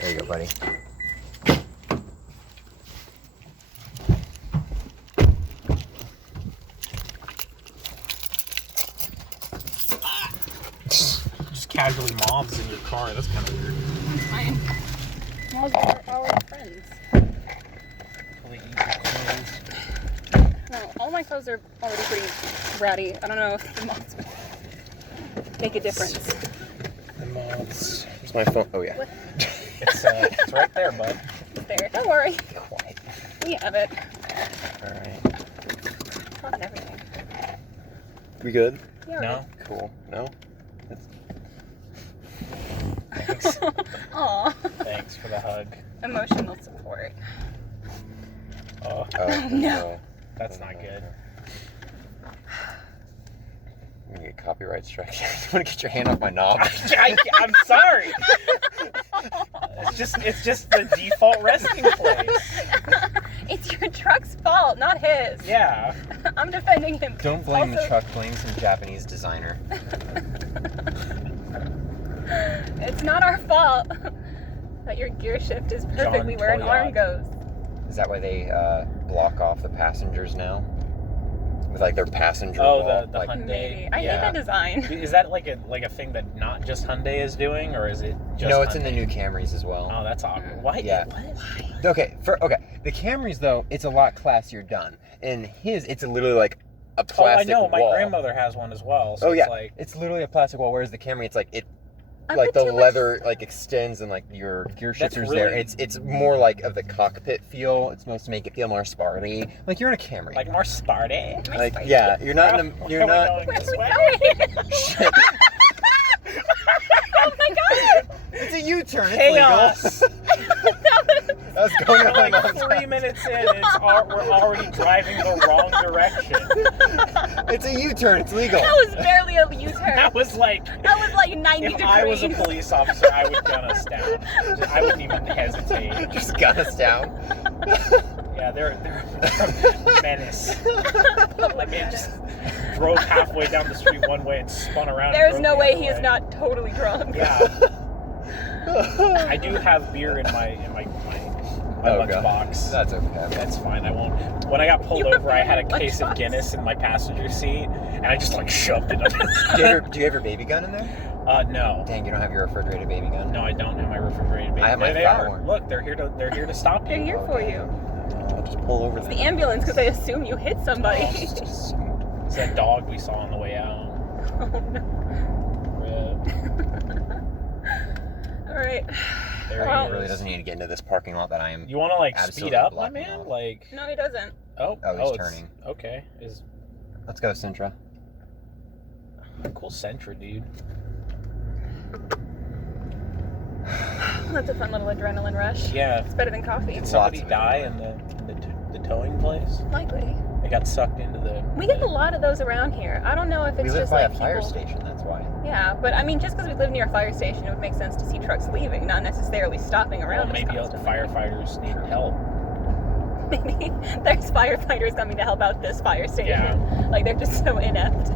There you go, buddy. Just casually mobs in your car. That's kind of weird. Fine. Mobs are our friends. Will they eat your clothes? No, all my clothes are already pretty ratty. I don't know if the mobs would make a difference. The mobs. Where's my phone? Oh, yeah. What? It's right there, bud. It's there. Don't worry. Quiet. We have it. All right. Not and everything. We good? Yeah, No? Cool. No? Thanks. Aw. Thanks for the hug. Emotional support. Oh, Oh, No. that's not good. I'm gonna get copyright strike. You want to get your hand off my knob? I'm sorry. It's just the default resting place. It's your truck's fault, not his. Yeah. I'm defending him. Don't blame the Also- truck, blame some Japanese designer. It's not our fault that your gear shift is perfectly where an arm goes. Is that why they block off the passengers now? With like their passenger Oh, wall? the like, Hyundai. Maybe. I Yeah. hate the design. Is that like a thing that not just Hyundai is doing, or is it just No, it's Hyundai? in the new Camrys as well. Oh, that's awkward. Why? Yeah. What? Okay, the Camrys though, it's a lot classier done. In his, it's literally like a Oh, I plastic know. My wall. grandmother has one as well. So Oh yeah, It's like, it's literally a plastic wall. Whereas the Camry, it's like I like put the too much- leather like extends and like your gear That's shifter's there. really- It's more like of the cockpit feel. It's supposed to make it feel more sporty. Like you're in a Camry. like more Sparty. Like, yeah, you're not in a, you're not. Where are we Way? going? Shit. Oh my god! It's a U-turn. It's Chaos. legal. That was going We're on. like 3 minutes in, we're already driving the wrong direction. It's a U-turn. It's legal. That was barely a U-turn. That was like, That was like 90 if degrees. I was a police officer, I would gun us down. I wouldn't even hesitate. Just gun us down. Yeah, they're a menace. Like, man just drove halfway down the street one way and spun around. There's and no drove way the he other is way. not totally drunk. Yeah, I do have beer in my Oh, God. lunchbox. That's okay. That's fine. I won't. When I got pulled You over, I had a have a case of lunchbox? Guinness in my passenger seat, and I just like shoved it up. Do you have your baby gun in there? No. Dang, you don't have your refrigerated baby gun? No, I don't have my refrigerated baby. I have my There they fat are. one. Look, they're here to stop you. They're here for you. I'll just pull over It's the ambulance because I assume you hit somebody. It's that dog we saw on the way out. Oh no. Rip. Alright. There Well- he He really is. doesn't need to get into this parking lot that I am. You want to like speed Absolutely up, my blocking man? off. Like, No, he doesn't. oh, Oh, he's it's- turning. Okay, is Let's go, Sintra. cool Sentra, dude. That's a fun little adrenaline rush. Yeah. It's better than coffee. Did somebody Lots of die in the towing place? Likely. They got sucked into the. We get a lot of those around here. I don't know if it's We live just by like a fire people... station, that's why. Yeah, but I mean, just because we live near a fire station, it would make sense to see trucks leaving, not necessarily stopping Well, around us maybe other constantly. firefighters need help. Maybe there's firefighters coming to help out this fire station. Yeah. Like, they're just so inept.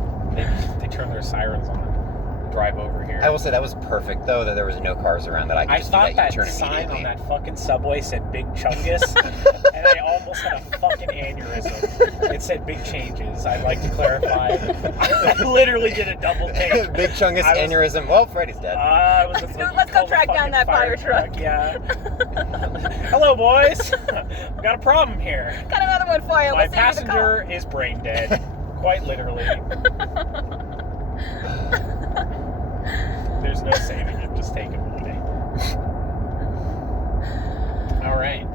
They turn their sirens on and drive over here. I will say that was perfect, though, that there was no cars around that I could I just thought do that that U-turn sign immediately. on that fucking subway said Big Chungus, and I almost had a fucking aneurysm. It said Big Changes. I'd like to clarify. I literally did a double take. Big Chungus I was- aneurysm. Well, Freddy's dead. I was Let's go called the track down fucking that fire truck. Yeah. Hello, boys. We got a problem here. Got another one for you. My Let's see if you can call. passenger is brain dead. Quite literally. There's no saving him. Just take him away. All right.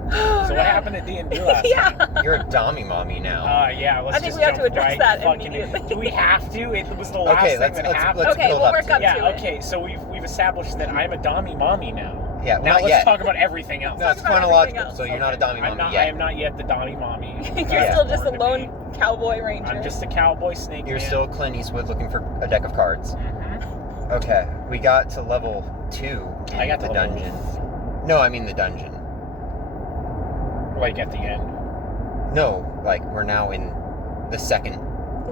So what happened at D&D last night? Yeah. You're a dommy mommy now. Yeah, let's I think just we have to jump address right that fucking in. immediately. Do we have to? It was the last Okay, thing let's that happened. let's Okay, build we'll up work to up it. to Yeah, it. okay, so we've established that I'm a dommy mommy now. Yeah, Now not let's yet. talk about everything else. No, it's Talk about chronological, everything else. so you're not a dommy I'm mommy not, yet. I am not yet the dommy mommy. You're Yeah. still just a Born to lone be. cowboy ranger. I'm just a cowboy snake You're man. still Clint Eastwood looking for a deck of cards. Mhm. Okay, we got to level 2 in I got the to level- dungeon. No, I mean the dungeon. Like at the end. No, like we're now in the second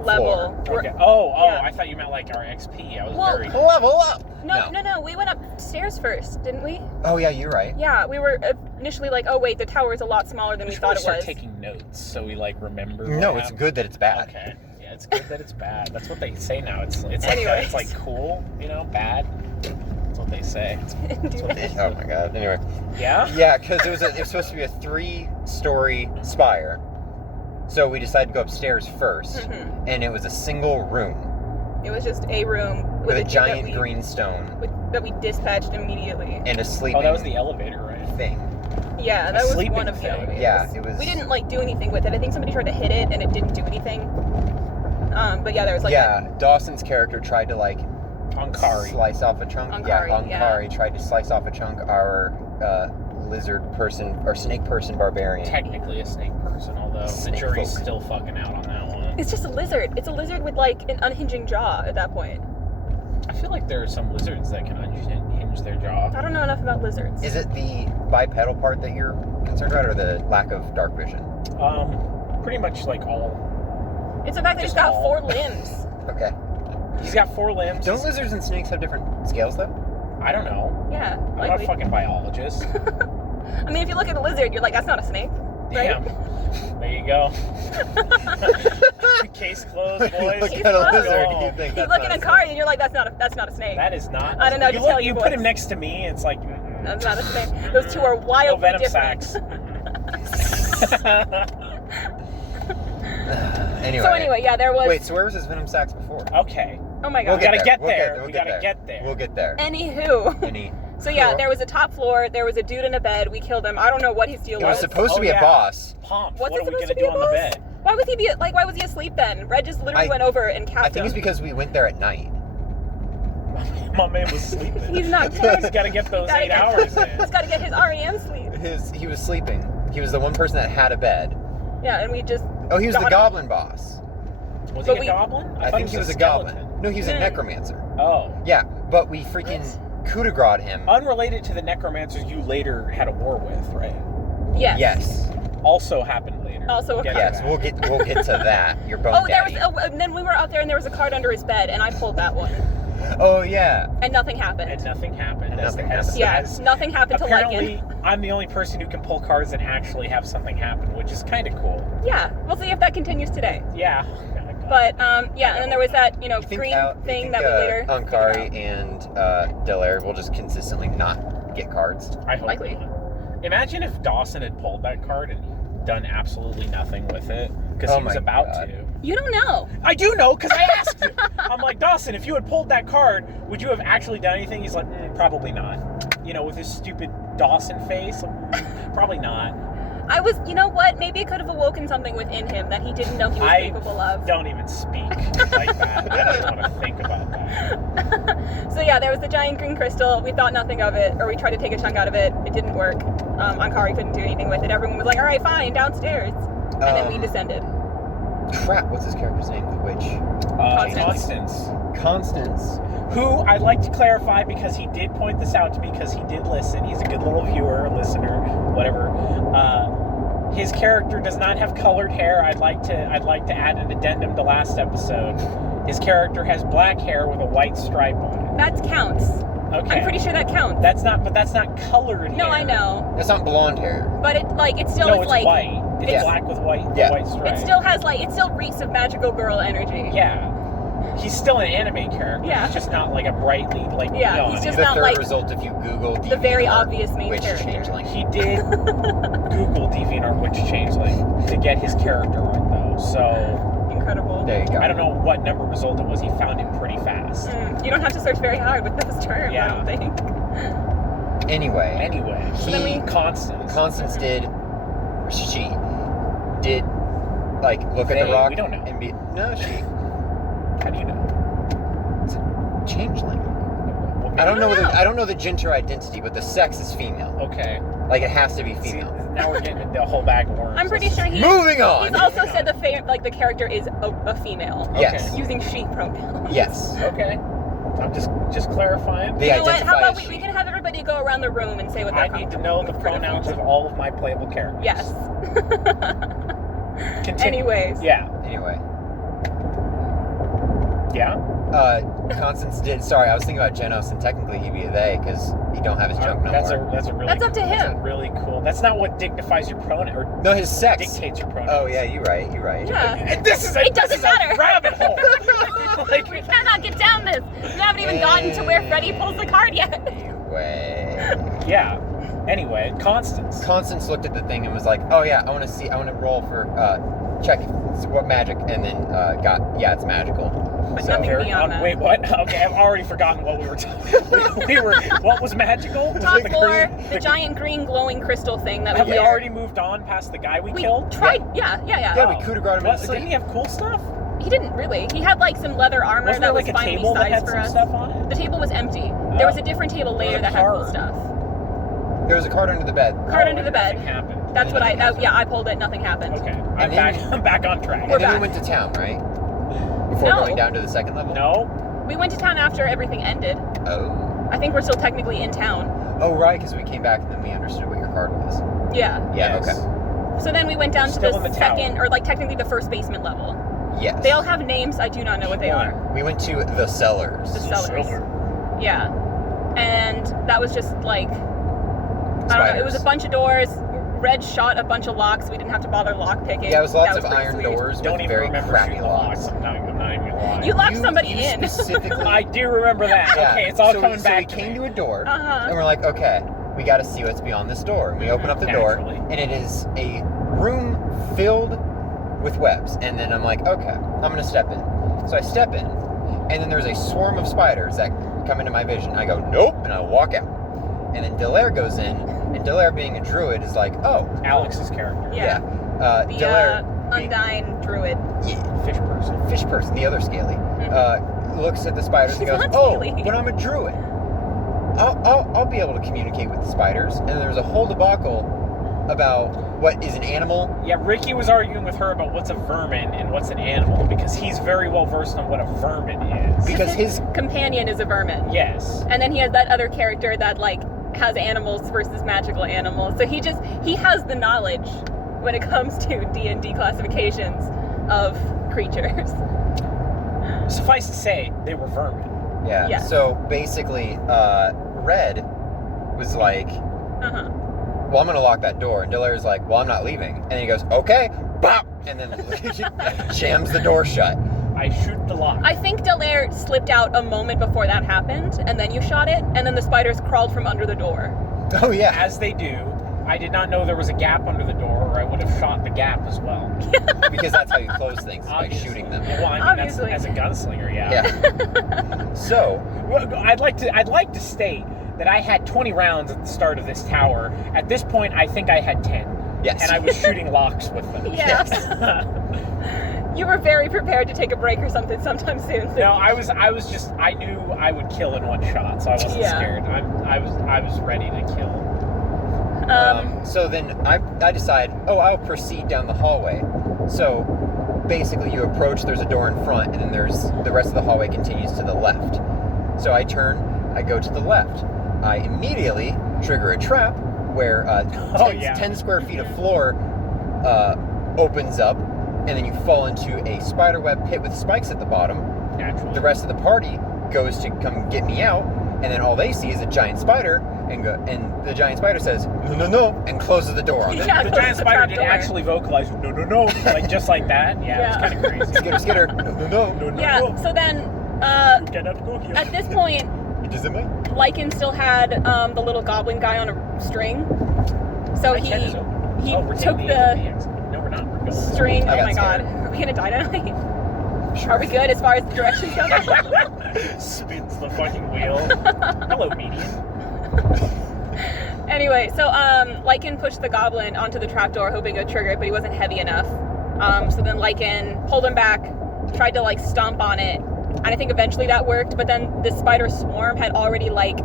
level. floor. We're- Okay. Oh, yeah. I thought you meant like our XP. I was Well, very. Level up! No. We went upstairs first, didn't we? Oh yeah, you're right. Yeah, we were initially like, oh wait, the tower is a lot smaller than we thought it start was. taking notes so we like remember. No, what it's happened. good that it's bad. Okay. Yeah, it's good that it's bad. That's what they say now. It's like Anyways. it's like cool, bad. That's what they say. Oh my god. Anyway. Yeah. Yeah, because it was supposed to be a 3-story spire, so we decided to go upstairs first, and it was a single room It was just a room with a dude giant green stone that we dispatched immediately. and a sleeping. Oh, that was the elevator, right? thing. Yeah, that was sleeping one of the thing. elevators. Yeah, it was. We didn't like do anything with it. I think somebody tried to hit it and it didn't do anything. But yeah, there was like Dawson's character tried to like Ankari. slice off a chunk. Ankari, tried to slice off a chunk. Our lizard person or snake person barbarian. Technically a snake person, although Snake the jury's folk. still fucking out on that one. It's just a lizard. It's a lizard with like an unhinging jaw at that point. I feel like there are some lizards that can unhinge their jaw. I don't know enough about lizards. Is it the bipedal part that you're concerned about, or the lack of dark vision? Pretty much like all. It's the fact that he's just got all. 4 limbs. Okay. He's got 4 limbs. Don't lizards and snakes have different scales though? I don't know. Yeah, I'm not a likely. fucking biologist. I mean, if you look at a lizard, you're like, that's not a snake. Right? Damn. There you go. Case closed, boys. Look Case at a closed. lizard. Oh. You think You that's look not at a a car and you're like, that's not a snake. That is not. I don't know, You just look, tell you your put him voice. next to me, it's like. That's not a snake. Those two are No wildly venom different. sacs. Anyway. Yeah, there was. Wait, so where was his venom sacs before? Okay. Oh my We god. gotta get We'll there. We'll We gotta there. get there. We'll get there. Anywho. So yeah, there was a top floor. There was a dude in a bed. We killed him. I don't know what his deal It was was. supposed to Oh, be yeah. a boss. Pomp. What's What it are we supposed gonna to be do on the a boss? bed? Why was he asleep then? Red just literally went over and capped I think him. it's because we went there at night. My man was sleeping. He's not He's dead. gotta get those Gotta 8 get- hours He's in. got to get his REM sleep. He was sleeping. He was the one person that had a bed. Yeah, and we just. Oh, he was got the him. goblin boss. Was But he a we- goblin? I thought think he was a skeleton. goblin. No, he was a No. necromancer. Oh. Yeah, but we freaking coup de grace him. Unrelated to the necromancers you later had a war with, right? Yes. Yes. Also happened later. Also Get to Yes, that. we'll get to that. Your bone Oh, there was. daddy. And then we were out there, and there was a card under his bed, and I pulled that one, Oh yeah. and nothing happened. And nothing happened. And as- nothing as- happened. Yeah, as- nothing happened to Apparently, Lycan. I'm the only person who can pull cards and actually have something happen, which is kind of cool. Yeah, we'll see if that continues today. Yeah. But yeah, and then there was that You think green you thing think, that we later. Ankari and Delaire will just consistently not get cards. I hope Likely. not. Imagine if Dawson had pulled that card and done absolutely nothing with it, because Oh he was my about God. to. You don't know. I do know, because I asked him. I'm like, Dawson, if you had pulled that card, would you have actually done anything? He's like, probably not. With his stupid Dawson face, probably not. I was, you know what? Maybe it could have awoken something within him that he didn't know he was capable of. Don't even speak like that. I don't want to think about that. So yeah, there was the giant green crystal. We thought nothing of it, or we tried to take a chunk out of it. It didn't work. Ankari couldn't do anything with it. Everyone was like, all right, fine, downstairs. And then we descended. Crap, what's his character's name? The witch. Constance. Constance. Who I'd like to clarify, because he did point this out to me, because he did listen. He's a good little viewer, listener, whatever. His character does not have colored hair. I'd like to add an addendum to last episode. His character has black hair with a white stripe on it. That counts. Okay. I'm pretty sure that counts. That's not colored hair. No, I know. That's not blonde hair. But it still No, is it's like white. It's Yeah. black with white, Yeah. white stripes. it still has it still reeks of magical girl energy. Yeah. He's still an anime character. Yeah. He's just not like a brightly Yeah, neon. he's just The not third like result if you Google the very DeviantArt obvious main witch character. changeling. He did Google DeviantArt Witch Changeling to get his character right though. So Incredible. There you go. I don't know what number result it was. He found it pretty fast. You don't have to search very hard with those terms, Yeah. I don't think. Anyway, Anyway, then Constance did. She did look at They, the rock. we don't know. And no, she. How do you know? It's a changeling. Well, I don't know. know. I don't know the gender identity, but the sex is female. Okay. It has to be See, female. now we're getting into a whole bag of worms. I'm pretty sure Moving on. he's also said the character is a female. Yes. Using she pronouns. Yes. Okay. I'm just clarifying. They You know what? How identify about as we she. can have everybody go around the room and say what they're I need to know the pronouns of all of my playable characters. Yes. Continue. Anyways. Yeah. Anyway, Yeah. Constance did. Sorry, I was thinking about Genos, and technically he'd be a they because you don't have his junk no That's more. a really. That's up to That's him. a really cool. That's not what dignifies your pronoun or No, his sex. dictates your pronoun. Oh yeah, you're right. You're right. Yeah. And this is It doesn't matter. a rabbit hole. Like, We cannot get down this. We haven't even gotten to where Freddy pulls the card yet. Anyway. yeah. Anyway, Constance. Constance looked at the thing and was like, "Oh yeah, I want to roll for check what magic," and then it's magical. But So- nothing beyond that. Wait, what? Okay, I've already forgotten what we were talking. we were. What was magical? Was Top it the floor, green- the giant green glowing crystal thing that Have was we there. already moved on past the guy we killed? tried. Yeah. Yeah, we coup de grace him. What, didn't he have cool stuff? He didn't really. He had like some leather armor Wasn't that there was like a finely table that sized had for some us. stuff on it? The table was empty. There was a different table There was later a that had cool card. stuff. There was a card under the bed. Card under the Nothing bed. happened. That's what I pulled it. Nothing happened. Okay, And then- I'm back on track. We're And then we back. went to town, right? Before No. going down to the second level. No, We went to town after everything ended. Oh. I think we're still technically in town. Oh right, because we came back and then we understood what your card was. Yeah. Yeah. Yes. Okay. So then we went down Still to in the the tower. second, or like technically the first basement level. Yes. They all have names. I do not know what they are. We went to the cellars. The cellars. Yeah. And that was just like, I don't know. It was a bunch of doors. Red shot a bunch of locks. We didn't have to bother lock picking. Yeah, it was lots That of pretty iron sweet. doors Don't with even very remember crappy shooting the locks. locks. I'm not even gonna lie. You locked somebody you in. Specifically. I do remember that. Yeah. Okay, it's all so coming so back. we came to a door, Uh-huh. and we're like, okay, we got to see what's beyond this door. And we open up the door, Naturally. and it is a room filled with webs. And then I'm like, okay, I'm gonna step in. So I step in, and then there's a swarm of spiders that come into my vision. I go, nope, and I walk out. And then Delaire goes in, and Delaire, being a druid, is like, oh, Alex's character. Yeah. The Delaire, Undyne Druid. yeah, Fish person. fish person, the other scaly, looks at the spiders and She's goes, not "Oh, scaly." but I'm a druid. I'll be able to communicate with the spiders." And there's a whole debacle about what is an animal. Yeah, Ricky was arguing with her about what's a vermin and what's an animal because he's very well versed on what a vermin is. Because his companion is a vermin. Yes. And then he has that other character that like has animals versus magical animals. So he has the knowledge when it comes to D&D classifications of creatures. Suffice to say, they were vermin. yeah. Yes. So basically, Red was like, Uh-huh. "Well, I'm gonna lock that door," and Delaire's like, "Well, I'm not leaving." And he goes, "Okay," bop, and then jams the door shut. I shoot the lock. I think Delaire slipped out a moment before that happened, and then you shot it, and then the spiders crawled from under the door. Oh yeah. As they do. I did not know there was a gap under the door, or I would have shot the gap as well. Because that's how you close things, by Obviously. shooting them. Well, I mean, that's, Obviously. as a gunslinger, yeah. Yeah. So, Well, I'd like to state that I had 20 rounds at the start of this tower. At this point, I think I had 10. yes. And I was shooting locks with them. Yeah. You were very prepared to take a break or something sometime soon. No, I knew I would kill in one shot, so I wasn't Yeah. scared. I was ready to kill. So then I decide, I'll proceed down the hallway. So basically you approach, there's a door in front, and then there's the rest of the hallway continues to the left. So I turn, I go to the left. I immediately trigger a trap where 10 square feet of floor opens up, and then you fall into a spiderweb pit with spikes at the bottom. Naturally. The rest of the party goes to come get me out, and then all they see is a giant spider, and the giant spider says, no, and closes the door on them. Yeah. The close giant the spider trap did door. actually vocalize, no, like just like that. Yeah, it was kind of crazy. Skitter, skitter, no. Yeah, so then You cannot go here. at this point, It doesn't matter. Lycan still had the little goblin guy on a string. So My tent is open. he we're took taking the exit. No, we're not. We're going. string. I Oh got my god. scared. Are we gonna die tonight? Sure. Are we good as far as the directions go? Spins the fucking wheel. Hello, median. Anyway, so Lycan pushed the goblin onto the trapdoor hoping it would trigger it, but he wasn't heavy enough. So then Lycan pulled him back, tried to like stomp on it, and I think eventually that worked, but then the spider swarm had already like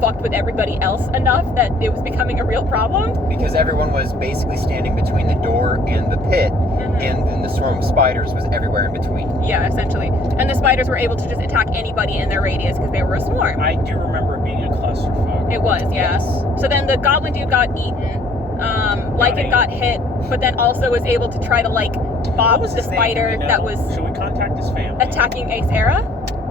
fucked with everybody else enough that it was becoming a real problem. Because everyone was basically standing between the door and the pit, and then the swarm of spiders was everywhere in between. Yeah, essentially. And the spiders were able to just attack anybody in their radius because they were a swarm. I do remember it being a clusterfuck. It was, yeah. Yes. So then the goblin dude got eaten. Lycan got hit, but then also was able to try to like What bob was the his name? spider Do we know? that was Should we contact his family? attacking Ace Era.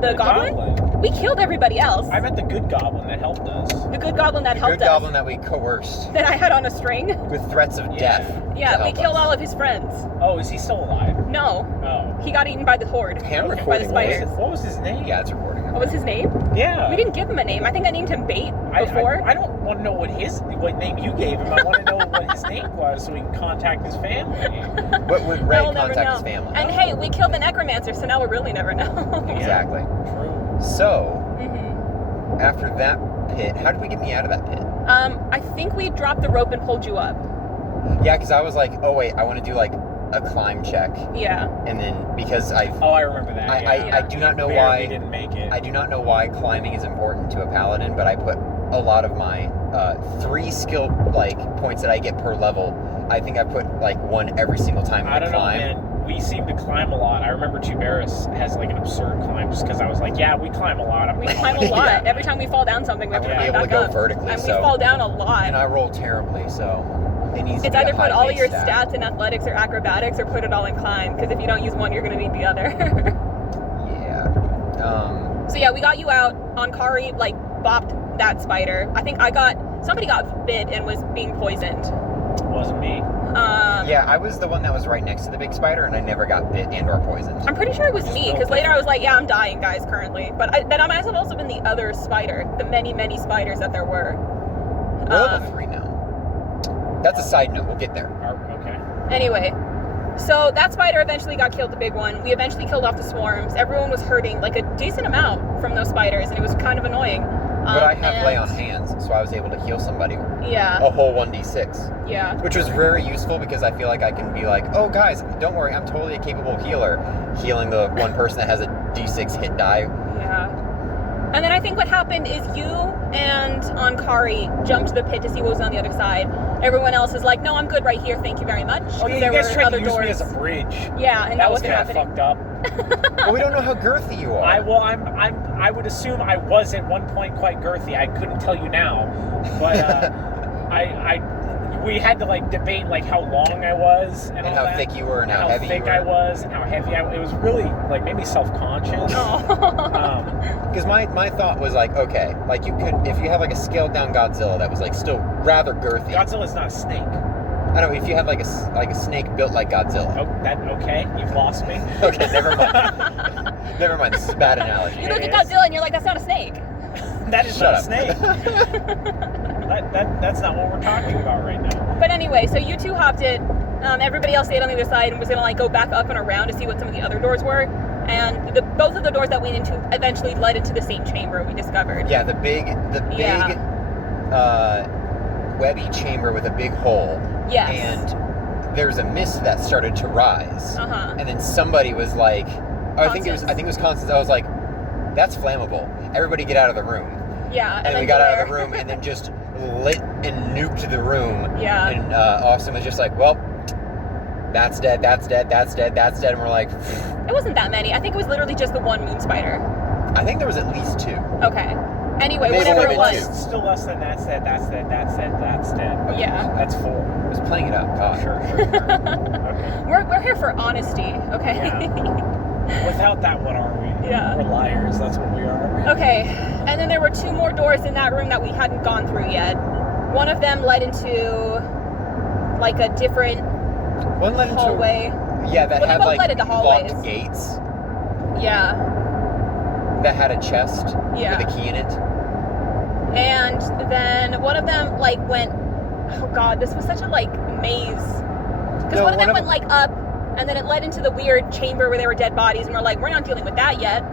The goblin? We killed everybody else. I meant the good goblin that helped us. The good goblin that helped us. The good goblin that we coerced. That I had on a string. With threats of death. Yeah, we killed all of his friends. Oh, is he still alive? No. Oh. He got eaten by the horde. Ham By the recording spiders. What was his name? Yeah, it's recording. What was his name? Yeah. We didn't give him a name. I think I named him Bait before. I don't want to know what name you gave him. I want to know what his name was so we can contact his family. What would Ray We'll never contact know. his family? And hey, we killed the necromancer, so now we'll really never know. Exactly. True. So, Mm-hmm. after that pit, how did we get me out of that pit? I think we dropped the rope and pulled you up. Yeah, because I was like, oh wait, I want to do like a climb check. Yeah. And then because I remember that. I do not know We why didn't make it. I do not know why climbing is important to a paladin, but I put a lot of my 3 skill like points that I get per level. I think I put like 1 every single time I don't climb. know, man. We seem to climb a lot. I remember Tuberis has like an absurd climb just because I was like, yeah, we climb a lot. We climb a lot. Yeah. Every time we fall down something, we have to I climb want to back be able to up. go vertically, And we so fall down a lot. and I roll terribly, so it needs to It's be either a put high all of base your stat. stats in athletics or acrobatics, or put it all in climb. Because if you don't use one, you're going to need the other. Yeah. So yeah, we got you out. Ankari like bopped that spider. I think somebody got bit and was being poisoned. It wasn't me. Yeah, I was the one that was right next to the big spider, and I never got bit and or poisoned. I'm pretty sure it was me, because later I was like, yeah, I'm dying, guys, currently. But then I might have also been the other spider, the many, many spiders that there were. We're level 3 now. That's a side note. We'll get there. Okay. Anyway, so that spider eventually got killed, the big one. We eventually killed off the swarms. Everyone was hurting like a decent amount from those spiders, and it was kind of annoying. But I have lay on hands, so I was able to heal somebody. Yeah. A whole 1d6. Yeah. Which was very useful because I feel like I can be like, oh guys, don't worry, I'm totally a capable healer. Healing the one person that has a d6 hit die. Yeah. And then I think what happened is you and Ankari jumped to the pit to see what was on the other side. Everyone else is like, no, I'm good right here, thank you very much. Oh yeah, there you guys were tried other to use doors. me as a bridge. Yeah, and that was wasn't kind of happening. fucked up. Well, we don't know how girthy you are. I would assume I was at one point quite girthy. I couldn't tell you now, but we had to like debate like how long I was and all how that, thick you were and how heavy thick you were. I was and how heavy it was really like made me self-conscious. Because my thought was like, okay, like you could, if you have like a scaled down Godzilla that was like still rather girthy. Godzilla's not a snake. I don't know, if you had like a snake built like Godzilla. Oh, okay, you've lost me. Okay, never mind. Never mind, this is a bad analogy. You look at Godzilla and you're like, that's not a snake. That is Shut not up. a snake. that's not what we're talking about right now. But anyway, so you two hopped it. Everybody else stayed on the other side and was gonna like go back up and around to see what some of the other doors were. And both of the doors that we went into eventually led into the same chamber we discovered. Yeah, the big webby chamber with a big hole. Yes. And there's a mist that started to rise. Uh-huh. And then somebody was like, I think it was Constance. I was like, that's flammable. Everybody get out of the room. Yeah. And we got out of the room and then just lit and nuked the room. Yeah. And Austin was just like, well, that's dead, that's dead, that's dead, that's dead. And we're like, It wasn't that many. I think it was literally just the one moon spider. I think there was at least 2. Okay. Anyway, Maybe whatever only it was. two. Still less than that's dead, that's dead, that's dead, that's dead. Okay. Yeah. That's 4. I was playing it up. God. Sure. Okay. We're here for honesty, okay? Yeah. Without that, what are we? Yeah. We're liars. That's what we are. Okay, and then there were 2 more doors in that room that we hadn't gone through yet. One of them led into like a different One led into hallway. Yeah, that Well, they had both like led into hallways. locked gates. Yeah. That had a chest Yeah. with a key in it. And then one of them like went, oh god, this was such a like maze. Because No, one of them one went of- like up, and then it led into the weird chamber where there were dead bodies, and we're like, we're not dealing with that yet.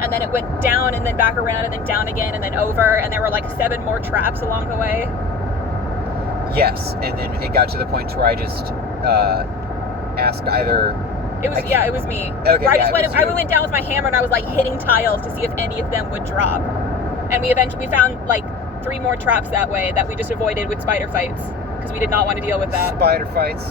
And then it went down and then back around and then down again and then over, and there were like 7 more traps along the way. Yes, and then it got to the point where I just asked either. It was it was me. Okay, Where I yeah, just it went was I you. went down with my hammer and I was like hitting tiles to see if any of them would drop. And we eventually found like 3 more traps that way that we just avoided with spider fights because we did not want to deal with that. Spider fights.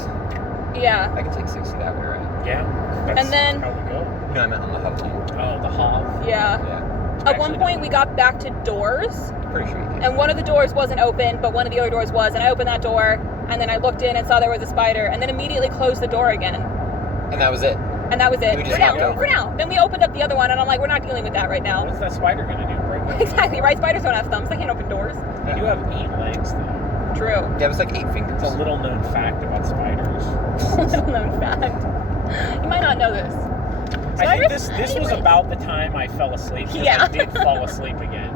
Yeah. I can take 60 that way, right? Yeah. That's And then- how we go. No, I meant on the hub line. Oh, the Hob. Yeah. Yeah, At one point we got back to doors, pretty sure you can. and one of the doors wasn't open, but one of the other doors was, and I opened that door, and then I looked in and saw there was a spider, and then immediately closed the door again. And that was it. And that was it. We just For now. hopped over. For now. Then we opened up the other one, and I'm like, we're not dealing with that right now. What's that spider gonna do? Break Exactly, right? Spiders don't have thumbs. They can't open doors. They do have 8 legs, though. True. Yeah, it was like 8 fingers. It's a little known fact about spiders. Little known fact. You might not know this. I think Spiders? this was Anyways. about the time I fell asleep. Because Yeah. I did fall asleep again.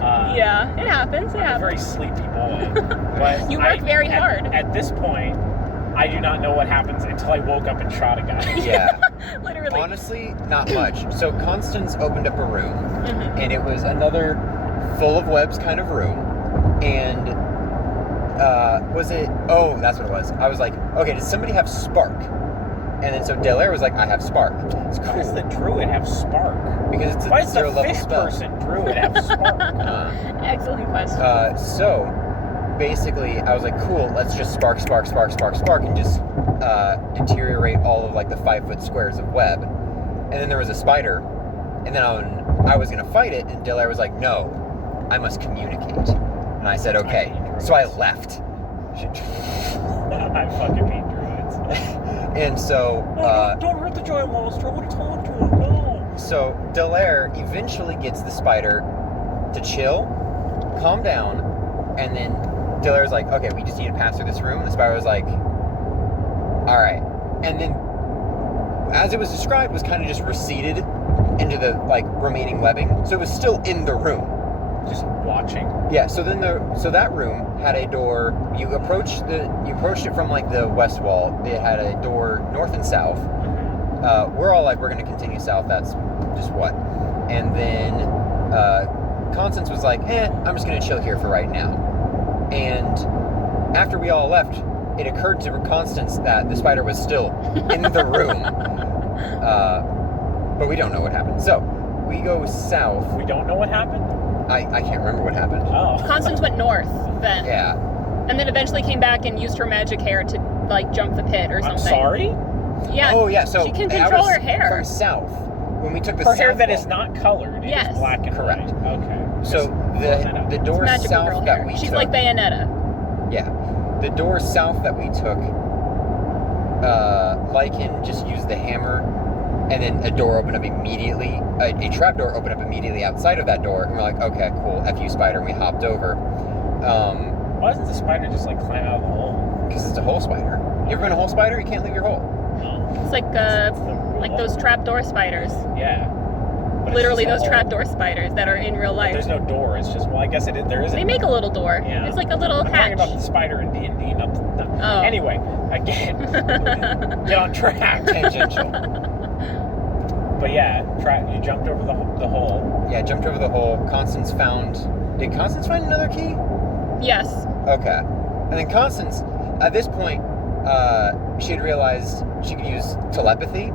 Yeah, it happens. It I'm a happens. very sleepy boy. But You work very hard. At this point, I do not know what happens until I woke up and shot a guy. Yeah. Literally. Honestly, not much. So Constance opened up a room, Mhm. and it was another full of webs kind of room. And was it? Oh, that's what it was. I was like, okay, does somebody have spark? And then so Delaire was like, I have spark. It's Why does cool the druid have spark? because it's a Why does the 0 level fish spell. person druid have spark? Excellent question. So basically, I was like, cool, let's just spark, and just deteriorate all of like the 5-foot squares of web. And then there was a spider, and then I was gonna fight it, and Delaire was like, no, I must communicate. And I said, okay. So I left. I fucking hate druids. And so, don't hurt the giant monster. I want to talk to him. No. so Delaire eventually gets the spider to chill, calm down, and then Delaire's like, okay, we just need to pass through this room. And the spider was like, all right. And then, as it was described, was kind of just receded into the like remaining webbing, so it was still in the room. Just watching. Yeah. So then that room had a door. You approached it from like the west wall. It had a door north and south. We're all like, we're gonna continue south. That's just what. And then Constance was like, I'm just gonna chill here for right now. And after we all left, it occurred to Constance that the spider was still in the room. But we don't know what happened. So we go south. We don't know what happened? I can't remember what happened. Oh. Constance went north then. Yeah. And then eventually came back and used her magic hair to like jump the pit or I'm something. sorry? Yeah. Oh yeah. So she can I control was her hair. from south. When we took the Her hair south that wall- is not colored. It is Yes. black and Correct. white. Okay. So the door Magical south girl that hair. we She's took. like Bayonetta. Yeah. The door south that we took, Lycan just used the hammer, and then a door opened up immediately. A trap door opened up immediately outside of that door, and we're like, okay, cool, F you, spider, and we hopped over. Why doesn't the spider just like climb out of the hole? Because it's a hole spider. You ever been a hole spider? You can't leave your hole. No. It's like It's the rule. those trapdoor spiders. Yeah. But it's Literally just a those hole. trapdoor spiders that are in real But life. there's no door. It's just, well, I guess there isn't. They make a little door. Yeah. It's like a little I'm talking hatch. about the spider in D&D, not Oh. Anyway, again, get on track. Tangential. But yeah, you jumped over the hole. Yeah, jumped over the hole. Did Constance find another key? Yes. Okay. And then Constance, at this point, she had realized she could use telepathy.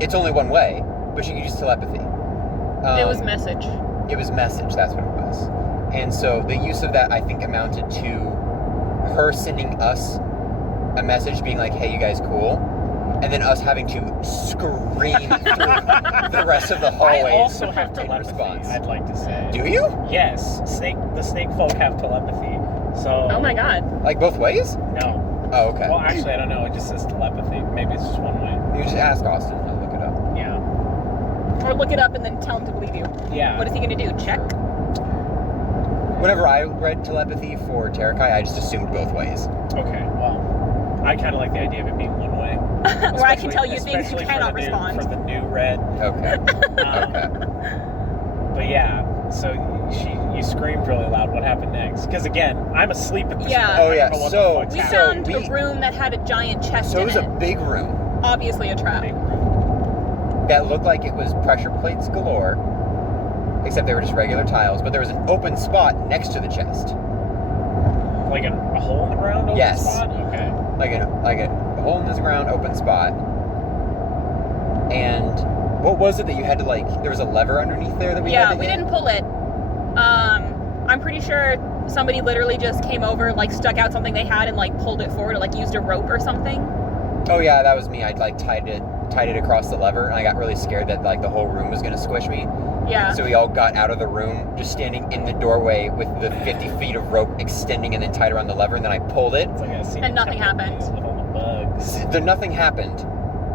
It's only one way, but she could use telepathy. It was message. It was message, that's what it was. And so the use of that, I think, amounted to her sending us a message being like, hey, you guys cool? And then us having to scream through the rest of the hallways. I also have in telepathy, response. I'd like to say. Do you? Yes, the snake folk have telepathy. So. Oh my god. Like both ways? No. Oh, okay. Well, actually, I don't know. It just says telepathy. Maybe it's just one way. You just ask Austin. I'll look it up. Yeah. Or look it up and then tell him to believe you. Yeah. What is he gonna do? Check? Whenever I read telepathy for Terakai, I just assumed both ways. Okay. Well, I kind of like the idea of it being one way. Where I can tell you Especially- things you especially cannot for the respond. for the new red. Okay. But yeah, so you screamed really loud. What happened next? Because again, I'm asleep at this Yeah. point. Oh, I yeah, don't know what so- the fuck's We happening. found a room that had a giant chest So it in was it. a big room Obviously a trap. Big room. that looked like it was pressure plates galore, except they were just regular tiles, but there was an open spot next to the chest. Like a hole in the ground open Yes. spot? Okay. Like a hole in this ground open spot. And what was it that you had to there was a lever underneath there that we had Yeah, to we hit? didn't pull it. I'm pretty sure somebody literally just came over, stuck out something they had and pulled it forward, or used a rope or something. Oh yeah, that was me. I'd tied it across the lever, and I got really scared that the whole room was gonna squish me. Yeah. So we all got out of the room, just standing in the doorway with the 50 feet of rope extending and then tied around the lever, and then I pulled it. It's like a scene And in nothing Temple happened. With all the bugs. Nothing happened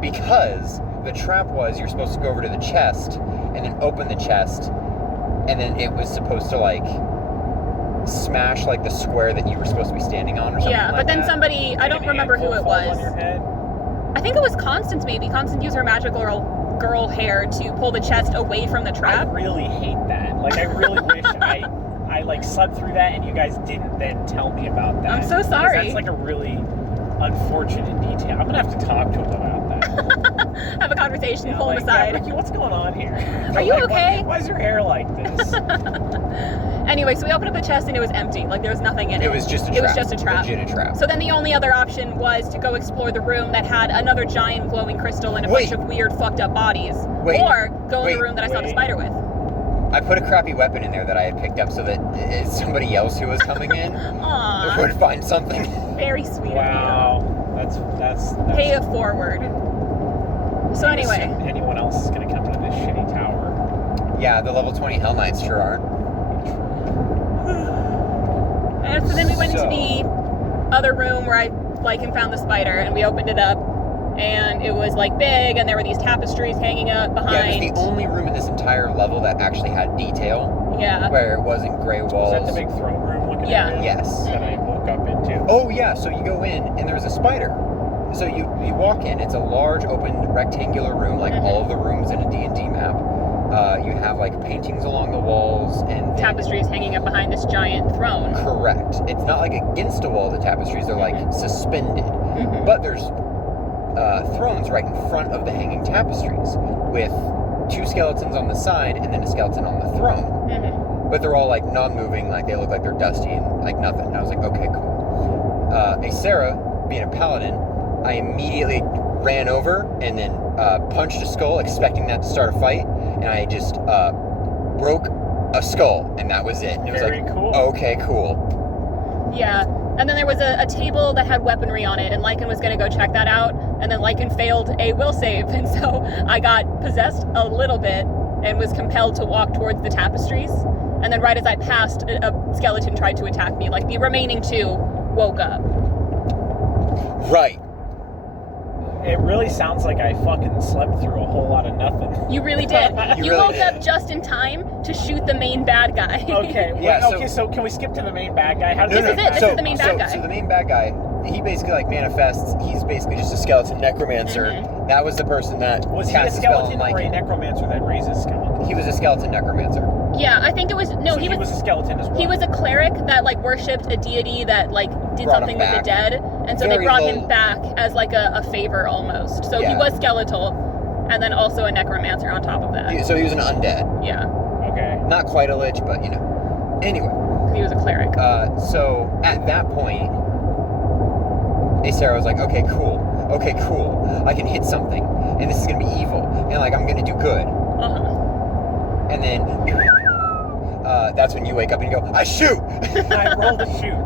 because the trap was you're supposed to go over to the chest and then open the chest, and then it was supposed to like smash like the square that you were supposed to be standing on or something. Yeah, like but then that. somebody, I don't remember who it was. On your head? I think it was Constance maybe. Constance used her magical girl hair to pull the chest away from the I trap. really hate that. Like, I really wish I like slept through that and you guys didn't then tell me about that. I'm so sorry. That's like a really unfortunate detail. I'm gonna have to talk to him about that. Have a conversation, Yeah, pull him like, aside. Yeah, Ricky, what's going on here? Are you okay? Why is your hair like this? Anyway, so we opened up the chest and it was empty. Like there was nothing in it. It was just a trap. It was just a trap. Legit a trap. So then the only other option was to go explore the room that had another giant glowing crystal and a Wait. bunch of weird fucked up bodies. Wait. Or go in Wait. the room that I saw the Wait. spider with. I put a crappy weapon in there that I had picked up so that somebody else who was coming in Aww. would find something. Very sweet Wow. That's Pay it forward. So anyway. Anyone else is gonna come into this shitty tower. Yeah, the level 20 Hell Knights sure are. And so then we went So- into the other room where I and found the spider and we opened it up and it was like big and there were these tapestries hanging up Yeah, behind. it was the only room in this entire level that actually had detail, Yeah. where it wasn't gray walls. Was that the big throne room looking Yeah. area? Yes. That I woke up into. Oh yeah, so you go in and there's a spider. So you walk in, it's a large open rectangular room, like all of the rooms in a D&D map. You have like paintings along the walls and then- Tapestries hanging up behind this giant throne. Correct. It's not like against a wall, the tapestries, they're like suspended. Mhm. But there's thrones right in front of the hanging tapestries with two skeletons on the side and then a skeleton on the throne. Mhm. But they're all like non-moving, like they look like they're dusty and like nothing. And I was like, okay, cool. Sarah, being a paladin, I immediately ran over and then punched a skull, expecting that to start a fight, and I just broke a skull, and that was it. And it was Very like, cool. okay, cool. Yeah. And then there was a table that had weaponry on it, and Lycan was going to go check that out, and then Lycan failed a will save, and so I got possessed a little bit and was compelled to walk towards the tapestries. And then right as I passed, a skeleton tried to attack me. Like the remaining two woke up. Right. It really sounds like I fucking slept through a whole lot of nothing. You really did. You You really woke did. up just in time to shoot the main bad guy. Okay, Yeah, okay, so can we skip to the main bad guy? How does This the is main it. bad This guy- is the main bad guy. So the main bad guy, he basically like manifests. He's basically just a skeleton necromancer. Mhm. That was the person that Was he a cast the spell on skeleton or a Lycan. necromancer that raises skeletons? He was a skeleton necromancer. Yeah, I think it was So he was a skeleton as well. He was a cleric that like worshipped a deity that like did Brought something him with the back. dead, and so they Very brought low. him back as like a favor almost. So he Yeah. was skeletal, and then also a necromancer on top of that. So he was an undead. Yeah, Okay. Not quite a lich, but you know. Anyway, he was a cleric. so at that point, Sarah was like, okay, cool. I can hit something, and this is gonna be evil, and like I'm gonna do good. Uh-huh. And then that's when you wake up and you go, I shoot. I rolled a shoot.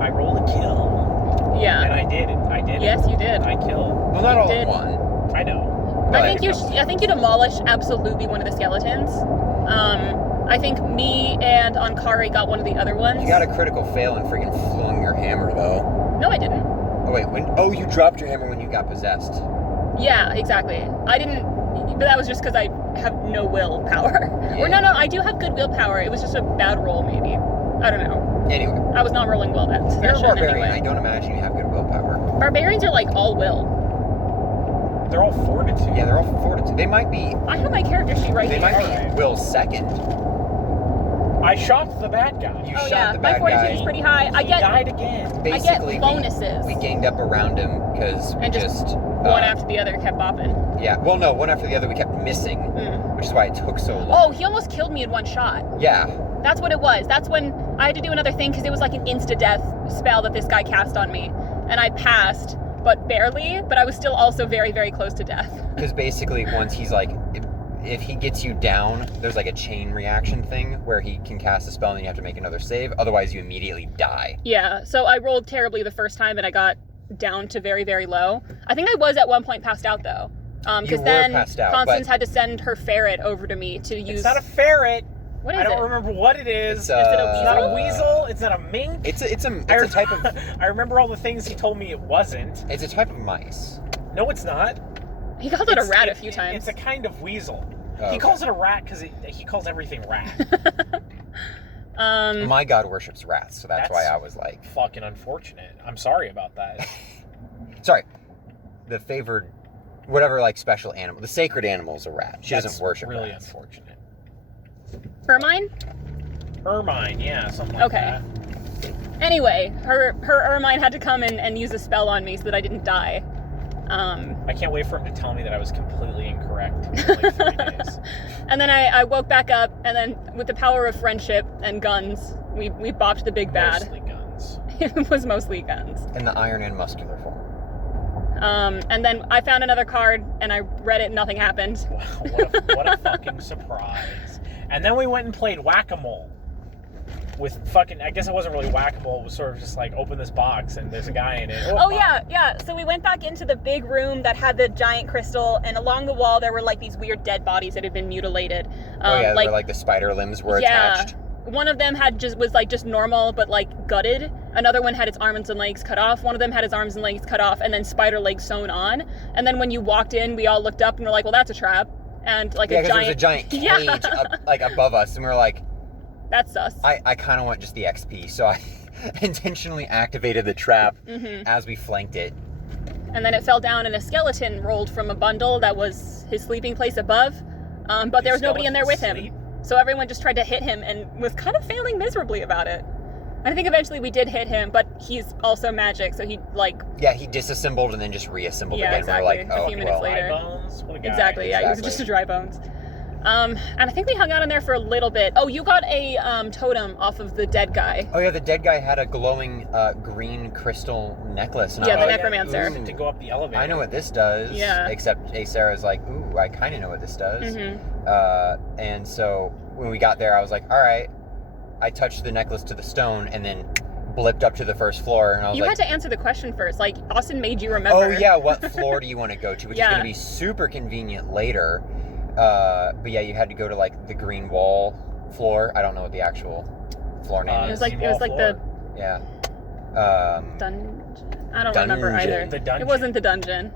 I rolled a kill. And Yeah. I did it. I did it. Yes, you did. I killed. Well, not all did. in one. I know. But- I think you demolished absolutely one of the skeletons. I think me and Ankari got one of the other ones. You got a critical fail and freaking flung your hammer though. No, I didn't. Oh wait, you dropped your hammer when you got possessed. Yeah, exactly. I didn't, but that was just because I have no willpower. Yeah. Or no, I do have good willpower. It was just a bad roll, maybe. I don't know. Anyway, I was not rolling well that you're a session barbarian. I anyway. don't imagine you have good willpower. Barbarians are like all will. They're all fortitude. Yeah, they're all fortitude. They might be. I have my character sheet right They here. might Alright. be will second. I shot the bad guy. You Oh shot yeah, the my bad fortitude guy. is pretty high. I He get died again. Basically, bonuses. we ganged up around him because we And just one after the other kept bopping. Yeah, well, no, one after the other we kept missing, Mm. which is why it took so long. Oh, he almost killed me in one shot. Yeah, That's what it was. That's when I had to do another thing because it was like an insta-death spell that this guy cast on me. And I passed, but barely, but I was still also very, very close to death. because basically once he's like, if he gets you down, there's like a chain reaction thing where he can cast a spell and then you have to make another save. Otherwise, you immediately die. Yeah, so I rolled terribly the first time and I got down to very, very low. I think I was at one point passed out though. You Because were then passed out, Constance but- had to send her ferret over to me to use... It's not a ferret. What is I don't it? remember what it is. It's, Is it a It's not a weasel. It's not a mink. It's a type of I remember all the things he told me it wasn't. it's a type of mice. No, it's not. He called it a rat a few times. It's a kind of weasel. Oh, he calls it a rat because he calls everything rat. My god worships rats, so that's why I was like... Fucking unfortunate. I'm sorry about that. Sorry. The favored, whatever, like, special animal. The sacred animal is a rat. She doesn't worship really rats. Unfortunate. Ermine? Ermine, yeah, something like that. Anyway, her Ermine had to come and use a spell on me so that I didn't die. I can't wait for him to tell me that I was completely incorrect in like 3 days. And then I woke back up, and then with the power of friendship and guns, we bopped the big bad. Mostly guns. It was mostly guns. In the iron and muscular form. And then I found another card, and I read it, and nothing happened. Wow, what a fucking surprise. And then we went and played whack-a-mole. With fucking, I guess it wasn't really whack-a-mole, it was sort of just like, open this box and there's a guy in it. Oh yeah. So we went back into the big room that had the giant crystal, and along the wall there were like these weird dead bodies that had been mutilated. Where like the spider limbs were attached. One of them was just normal, but like gutted. Another one had its arms and legs cut off. One of them had its arms and legs cut off, and then spider legs sewn on. And then when you walked in, we all looked up and were like, well, that's a trap. And like there was a giant cage like above us, and we were like, that's sus. I kind of want just the XP, so I intentionally activated the trap as we flanked it. And then it fell down, and a skeleton rolled from a bundle that was his sleeping place above. But there was nobody in there with him. So everyone just tried to hit him and was kind of failing miserably about it. I think eventually we did hit him, but he's also magic, so he like... Yeah, he disassembled and then just reassembled again. Exactly. We're like, a few minutes later. Dry bones? What a guy. Exactly, he was just a dry bones. And I think we hung out in there for a little bit. Oh, you got a totem off of the dead guy. Oh yeah, the dead guy had a glowing green crystal necklace. And the like, necromancer. To go up the elevator. I know what this does. Yeah. Except Sarah's like, ooh, I kind of know what this does. And so when we got there, I was like, all right. I touched the necklace to the stone and then blipped up to the first floor. And I was you like, had to answer the question first. Like, Austin made you remember. oh yeah, what floor do you want to go to? Which is going to be super convenient later. But yeah, you had to go to like the green wall floor. I don't know what the actual floor name is. It was like the dungeon. I don't remember either. The dungeon. It wasn't the dungeon.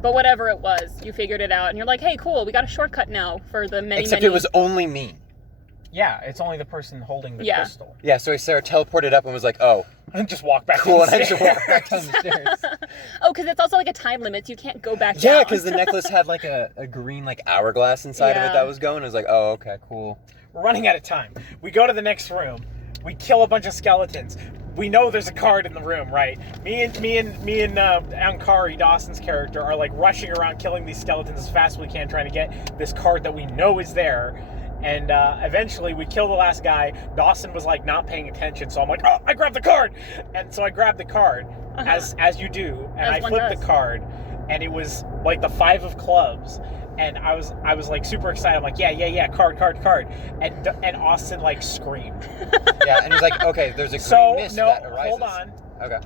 But whatever it was, you figured it out, and you're like, hey, cool, we got a shortcut now for the many. Except it was only me. Yeah, it's only the person holding the crystal. Yeah, so Sarah teleported up and was like, oh. And just walk back cool, down the and stairs. I just walked back down the stairs. Oh, because it's also like a time limit, so you can't go back down. Yeah, because the necklace had like a green like hourglass inside of it that was going. I was like, oh, okay, cool. We're running out of time. We go to the next room. We kill a bunch of skeletons. We know there's a card in the room, right? Me and Ankari, Dawson's character, are like rushing around killing these skeletons as fast as we can, trying to get this card that we know is there. And eventually we kill the last guy. Dawson was like not paying attention, so I'm like, oh, I grabbed the card! And so I grabbed the card, as you do, and I flipped the card, and it was like the 5 of clubs. And I was like super excited. I'm like, yeah, card. And Austin like screamed. Yeah, and he's like, okay, there's a green mist that arises. Hold on. Okay.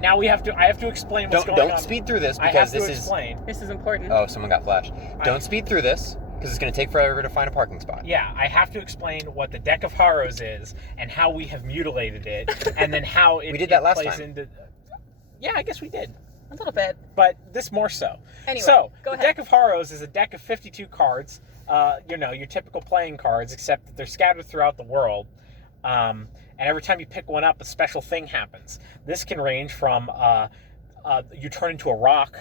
Now I have to explain what's going on. Don't speed through this because This is important. Oh, someone got flashed. Don't speed through this because it's going to take forever to find a parking spot. Yeah, I have to explain what the Deck of Horrors is and how we have mutilated it, and then how it we did that last plays time. into. Yeah, I guess we did. A little bit. But this more so. Anyway, so, go the ahead. Deck of Horrors is a deck of 52 cards. Your typical playing cards, except that they're scattered throughout the world. And every time you pick one up, a special thing happens. This can range from you turn into a rock,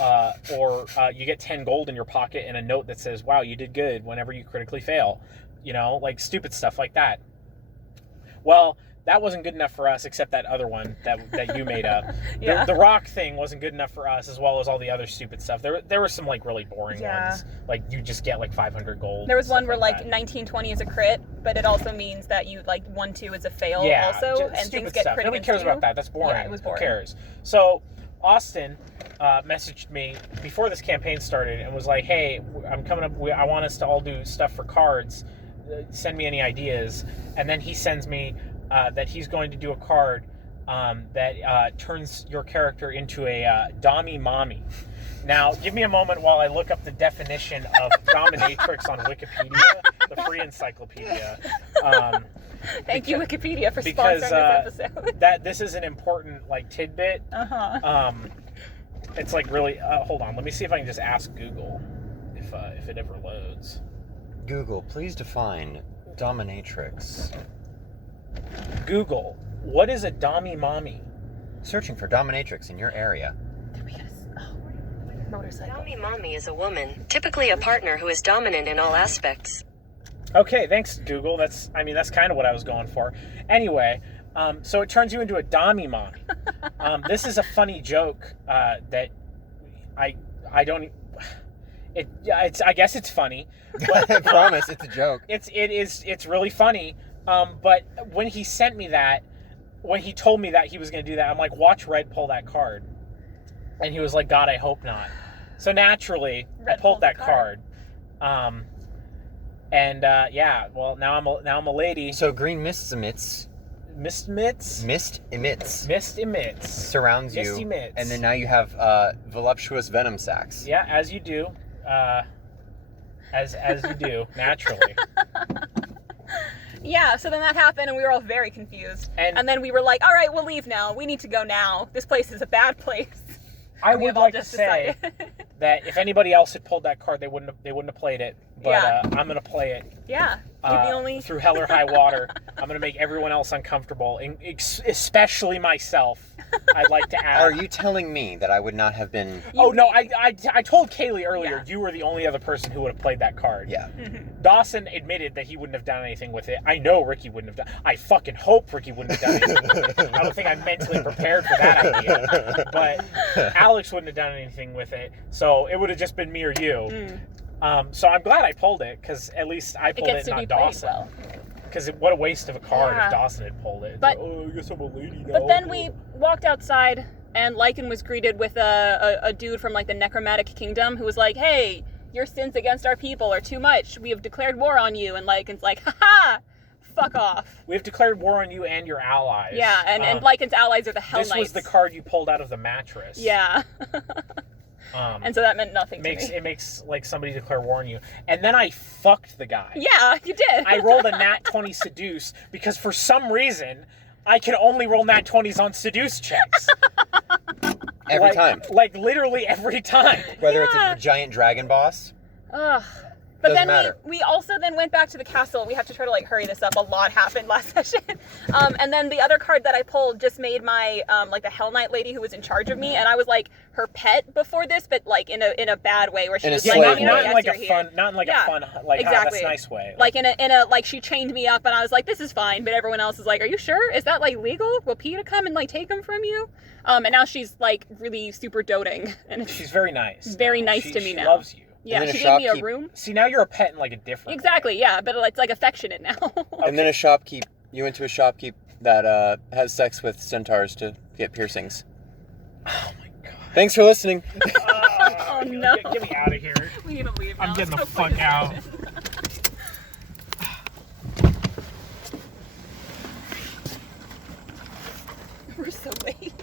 or you get 10 gold in your pocket and a note that says, wow, you did good whenever you critically fail. Like stupid stuff like that. Well, that wasn't good enough for us, except that other one that you made up. Yeah. The rock thing wasn't good enough for us, as well as all the other stupid stuff. There were some like really boring ones. Like you just get like 500 gold. There was one where like 1920 is a crit, but it also means that you like 1-2 is a fail also, and things get crit. Nobody cares about that. That's boring. Yeah, it was boring. Who cares? So Austin messaged me before this campaign started and was like, hey, I'm coming up. I want us to all do stuff for cards. Send me any ideas. And then he sends me that he's going to do a card that turns your character into a Dommy Mommy. Now, give me a moment while I look up the definition of dominatrix on Wikipedia, the free encyclopedia. Thank you, Wikipedia, for sponsoring this episode. This is an important like tidbit. It's like really. Hold on. Let me see if I can just ask Google if it ever loads. Google, please define dominatrix. Google, what is a dommy mommy? Searching for dominatrix in your area. There we go. Motorcycle. Dommy mommy is a woman, typically a partner who is dominant in all aspects. Okay, thanks, Google. That's kind of what I was going for. Anyway, so it turns you into a dommy mommy. This is a funny joke that I don't. I guess it's funny. But, I promise, it's a joke. It's really funny. But when he sent me that, when he told me that he was going to do that, I'm like, watch Red pull that card. And he was like, God, I hope not. So naturally, I pulled that card. Yeah, well, now I'm a lady. So green mist emits. Mist emits. Surrounds you. Mist emits. And then now you have voluptuous venom sacs. Yeah, as you do. As you do, naturally. Yeah, so then that happened, and we were all very confused. And then we were like, all right, we'll leave now. We need to go now. This place is a bad place. I would like to say that if anybody else had pulled that card, they wouldn't have played it. But Yeah. I'm gonna play it. Yeah, you're the only... through hell or high water. I'm gonna make everyone else uncomfortable, especially myself. I'd like to add. Are you telling me that I would not have been... Oh no, I told Kaylee earlier you were the only other person who would have played that card. Yeah. Dawson admitted that he wouldn't have done anything with it. I know Ricky wouldn't have done. I fucking hope Ricky wouldn't have done anything with it. I don't think I'm mentally prepared for that idea. But Alex wouldn't have done anything with it, so it would have just been me or you. So I'm glad I pulled it, because at least I pulled it, not Dawson. Because what a waste of a card if Dawson had pulled it. But, I guess I'm a lady now. But then we walked outside, and Lycan was greeted with a dude from like the Necromantic Kingdom who was like, hey, your sins against our people are too much. We have declared war on you. And Lycan's like, haha, fuck off. We have declared war on you and your allies. Yeah, and Lycan's allies are the Hell Knights. This was the card you pulled out of the mattress. Yeah. And so that meant nothing to me. It makes like somebody declare war on you. And then I fucked the guy. Yeah, you did. I rolled a nat 20 seduce because for some reason I can only roll nat 20s on seduce checks. Every time. Like literally every time. Whether it's a giant dragon boss. Ugh. But Doesn't then matter. we also then went back to the castle. We have to try to like hurry this up. A lot happened last session. And then the other card that I pulled just made my like the Hell Knight lady who was in charge of me, and I was like her pet before this, but like in a bad way where she was like, not in like a fun like exactly. that's nice way. Like in a like she chained me up, and I was like, this is fine, but everyone else is like, are you sure? Is that like legal? Will PETA come and like take them from you? And now she's like really super doting, and she's very nice. Very nice to me now. She loves you. Yeah, she gave me a room. See, now you're a pet in like a different Exactly, yeah, but it's like affectionate now. Okay. And then you went to a shopkeep that has sex with centaurs to get piercings. Oh my god. Thanks for listening. Oh no. Get me out of here. We need to leave now. I'm getting the fuck out. We're so late.